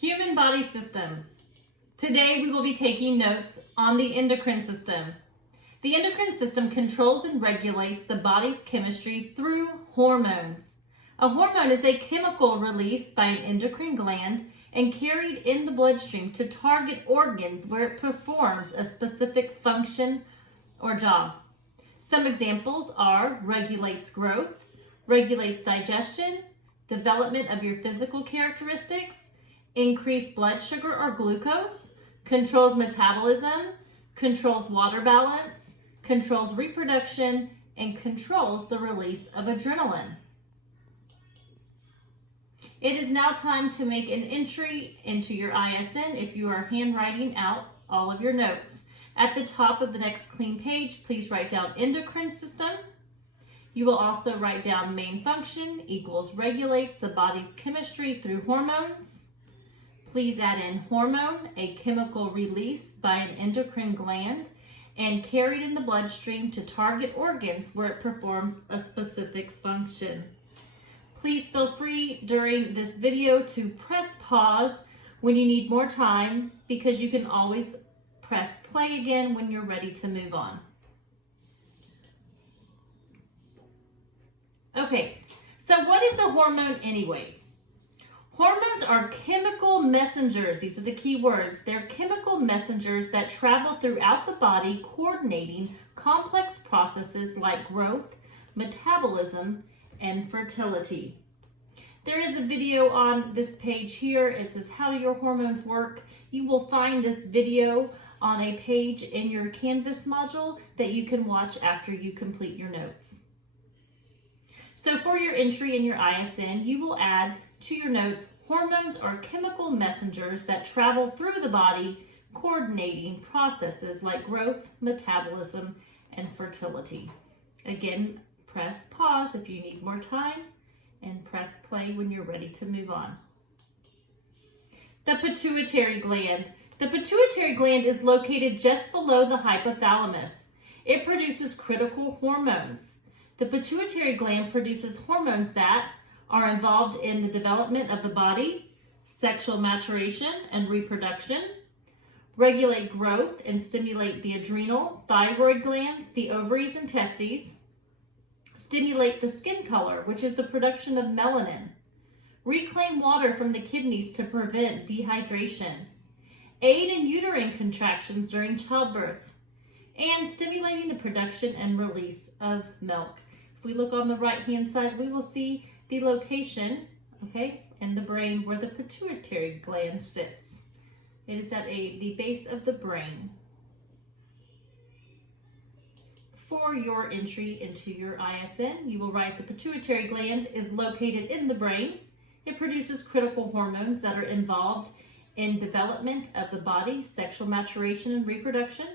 Human body systems. Today we will be taking notes on the endocrine system. The endocrine system controls and regulates the body's chemistry through hormones. A hormone is a chemical released by an endocrine gland and carried in the bloodstream to target organs where it performs a specific function or job. Some examples are regulates growth, regulates digestion, development of your physical characteristics, increased blood sugar or glucose, controls metabolism, controls water balance, controls reproduction, and controls the release of adrenaline. It is now time to make an entry into your ISN if you are handwriting out all of your notes. At the top of the next clean page, please write down endocrine system. You will also write down main function equals regulates the body's chemistry through hormones. Please add in hormone, a chemical release by an endocrine gland and carried in the bloodstream to target organs where it performs a specific function. Please feel free during this video to press pause when you need more time, because you can always press play again when you're ready to move on. Okay, so what is a hormone anyways? Hormones are chemical messengers. These are the key words. They're chemical messengers that travel throughout the body, coordinating complex processes like growth, metabolism, and fertility. There is a video on this page here. It says how your hormones work. You will find this video on a page in your Canvas module that you can watch after you complete your notes. So for your entry in your ISN, you will add to your notes, hormones are chemical messengers that travel through the body, coordinating processes like growth, metabolism, and fertility. Again, press pause if you need more time, and press play when you're ready to move on. The pituitary gland. The pituitary gland is located just below the hypothalamus. It produces critical hormones. The pituitary gland produces hormones that are involved in the development of the body, sexual maturation and reproduction, regulate growth and stimulate the adrenal, thyroid glands, the ovaries and testes, stimulate the skin color, which is the production of melanin, reclaim water from the kidneys to prevent dehydration, aid in uterine contractions during childbirth, and stimulating the production and release of milk. If we look on the right-hand side, we will see the location, in the brain where the pituitary gland sits. It is at the base of the brain. For your entry into your ISN, you will write the pituitary gland is located in the brain. It produces critical hormones that are involved in development of the body, sexual maturation and reproduction,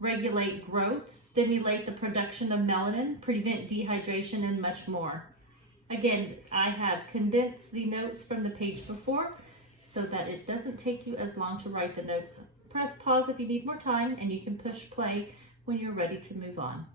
regulate growth, stimulate the production of melanin, prevent dehydration, and much more. Again, I have condensed the notes from the page before so that it doesn't take you as long to write the notes. Press pause if you need more time, and you can push play when you're ready to move on.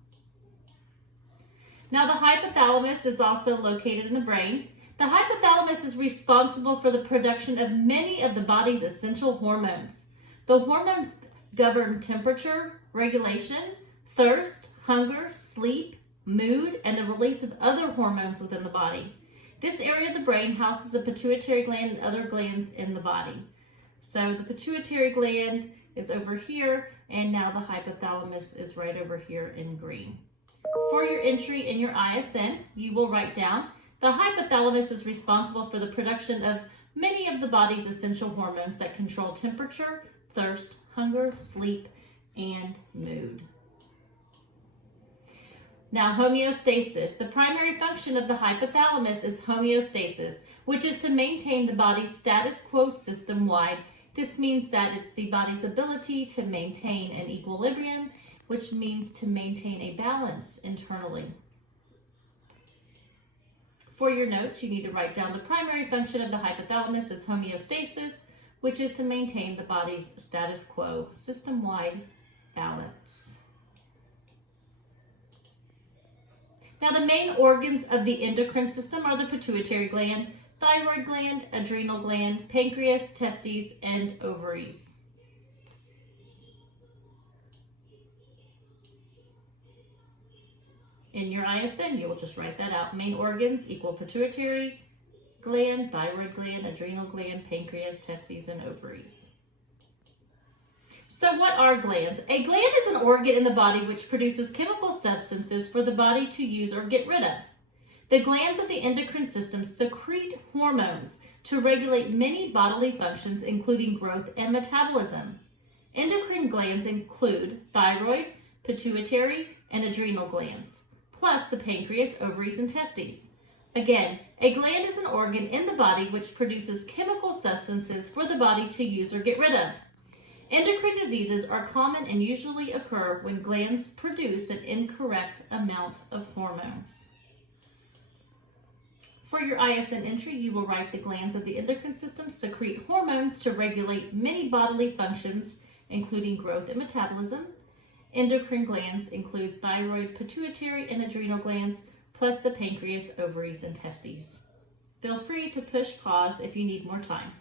Now, the hypothalamus is also located in the brain. The hypothalamus is responsible for the production of many of the body's essential hormones. The hormones govern temperature, regulation, thirst, hunger, sleep, mood, and the release of other hormones within the body. This area of the brain houses the pituitary gland and other glands in the body. So the pituitary gland is over here, and now the hypothalamus is right over here in green. For your entry in your ISN, you will write down, the hypothalamus is responsible for the production of many of the body's essential hormones that control temperature, thirst, hunger, sleep, and mood. Now, homeostasis. The primary function of the hypothalamus is homeostasis, which is to maintain the body's status quo system-wide. This means that it's the body's ability to maintain an equilibrium, which means to maintain a balance internally. For your notes, you need to write down the primary function of the hypothalamus is homeostasis, which is to maintain the body's status quo system-wide balance. Now, the main organs of the endocrine system are the pituitary gland, thyroid gland, adrenal gland, pancreas, testes, and ovaries. In your ISN, you will just write that out. Main organs equal pituitary gland, thyroid gland, adrenal gland, pancreas, testes, and ovaries. So what are glands? A gland is an organ in the body which produces chemical substances for the body to use or get rid of. The glands of the endocrine system secrete hormones to regulate many bodily functions, including growth and metabolism. Endocrine glands include thyroid, pituitary, and adrenal glands, plus the pancreas, ovaries, and testes. Again, a gland is an organ in the body which produces chemical substances for the body to use or get rid of. Endocrine diseases are common and usually occur when glands produce an incorrect amount of hormones. For your ISN entry, you will write the glands of the endocrine system secrete hormones to regulate many bodily functions, including growth and metabolism. Endocrine glands include thyroid, pituitary, and adrenal glands, plus the pancreas, ovaries, and testes. Feel free to push pause if you need more time.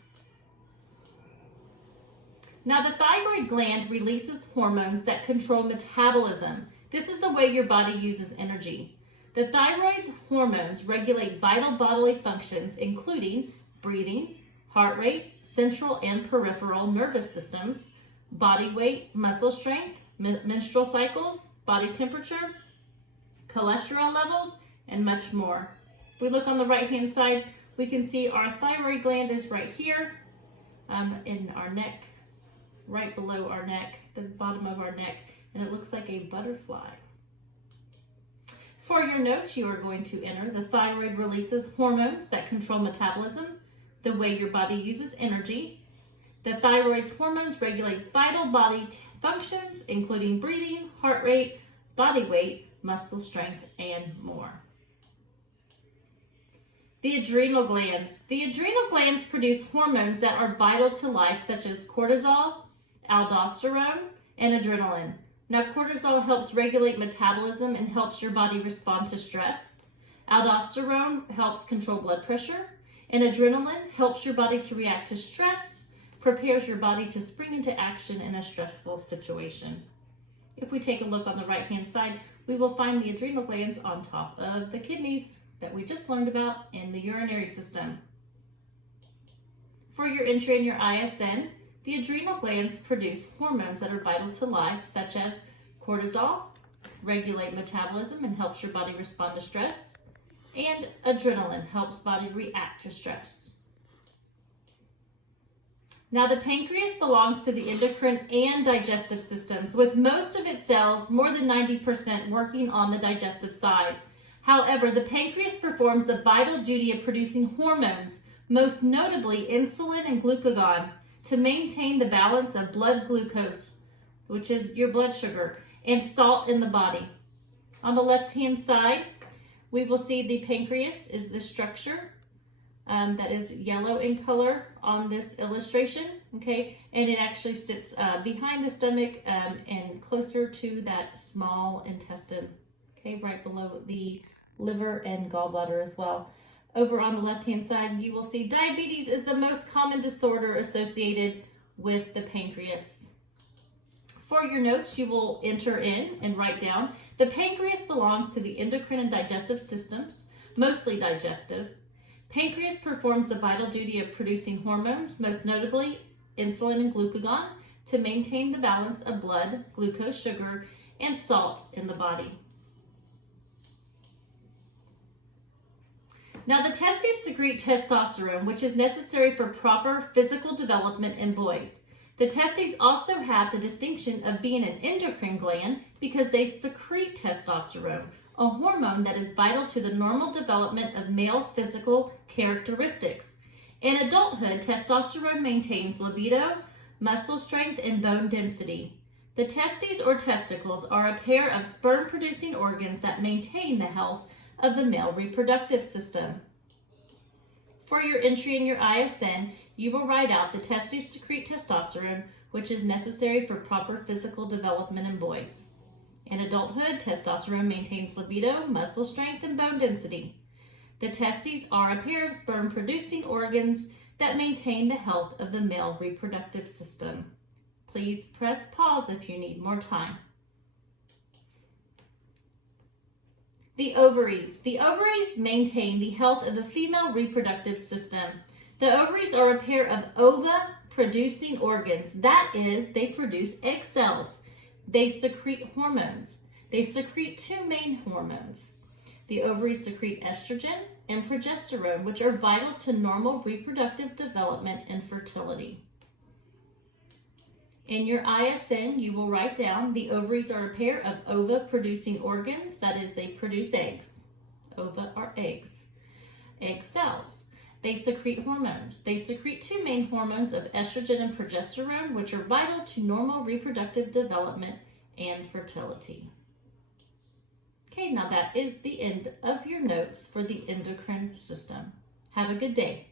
Now, the thyroid gland releases hormones that control metabolism. This is the way your body uses energy. The thyroid's hormones regulate vital bodily functions, including breathing, heart rate, central and peripheral nervous systems, body weight, muscle strength, menstrual cycles, body temperature, cholesterol levels, and much more. If we look on the right-hand side, we can see our thyroid gland is right here in our neck, right below our neck, the bottom of our neck, and it looks like a butterfly. For your notes, you are going to enter the thyroid releases hormones that control metabolism, the way your body uses energy. The thyroid's hormones regulate vital body functions, including breathing, heart rate, body weight, muscle strength, and more. The adrenal glands. The adrenal glands produce hormones that are vital to life, such as cortisol, aldosterone, and adrenaline. Now, cortisol helps regulate metabolism and helps your body respond to stress. Aldosterone helps control blood pressure, and adrenaline helps your body to react to stress, prepares your body to spring into action in a stressful situation. If we take a look on the right-hand side, we will find the adrenal glands on top of the kidneys that we just learned about in the urinary system. For your entry in your ISN, the adrenal glands produce hormones that are vital to life, such as cortisol, regulate metabolism and helps your body respond to stress, and adrenaline helps body react to stress. Now, the pancreas belongs to the endocrine and digestive systems, with most of its cells, more than 90%, working on the digestive side. However, the pancreas performs the vital duty of producing hormones, most notably insulin and glucagon, to maintain the balance of blood glucose, which is your blood sugar, and salt in the body. On the left-hand side, we will see the pancreas is the structure that is yellow in color on this illustration, okay? And it actually sits behind the stomach and closer to that small intestine, okay? Right below the liver and gallbladder as well. Over on the left-hand side, you will see diabetes is the most common disorder associated with the pancreas. For your notes, you will enter in and write down, the pancreas belongs to the endocrine and digestive systems, mostly digestive. Pancreas performs the vital duty of producing hormones, most notably insulin and glucagon, to maintain the balance of blood, glucose, sugar, and salt in the body. Now, the testes secrete testosterone, which is necessary for proper physical development in boys. The testes also have the distinction of being an endocrine gland because they secrete testosterone, a hormone that is vital to the normal development of male physical characteristics. In adulthood, testosterone maintains libido, muscle strength, and bone density. The testes or testicles are a pair of sperm-producing organs that maintain the health of the male reproductive system. For your entry in your ISN, you will write out the testes secrete testosterone, which is necessary for proper physical development in boys. In adulthood, testosterone maintains libido, muscle strength, and bone density. The testes are a pair of sperm-producing organs that maintain the health of the male reproductive system. Please press pause if you need more time. The ovaries. The ovaries maintain the health of the female reproductive system. The ovaries are a pair of ova-producing organs. That is, they produce egg cells. They secrete hormones. They secrete two main hormones. The ovaries secrete estrogen and progesterone, which are vital to normal reproductive development and fertility. In your ISN, you will write down the ovaries are a pair of ova-producing organs. That is, they produce eggs. Ova are eggs. Egg cells. They secrete hormones. They secrete two main hormones of estrogen and progesterone, which are vital to normal reproductive development and fertility. Okay, now that is the end of your notes for the endocrine system. Have a good day.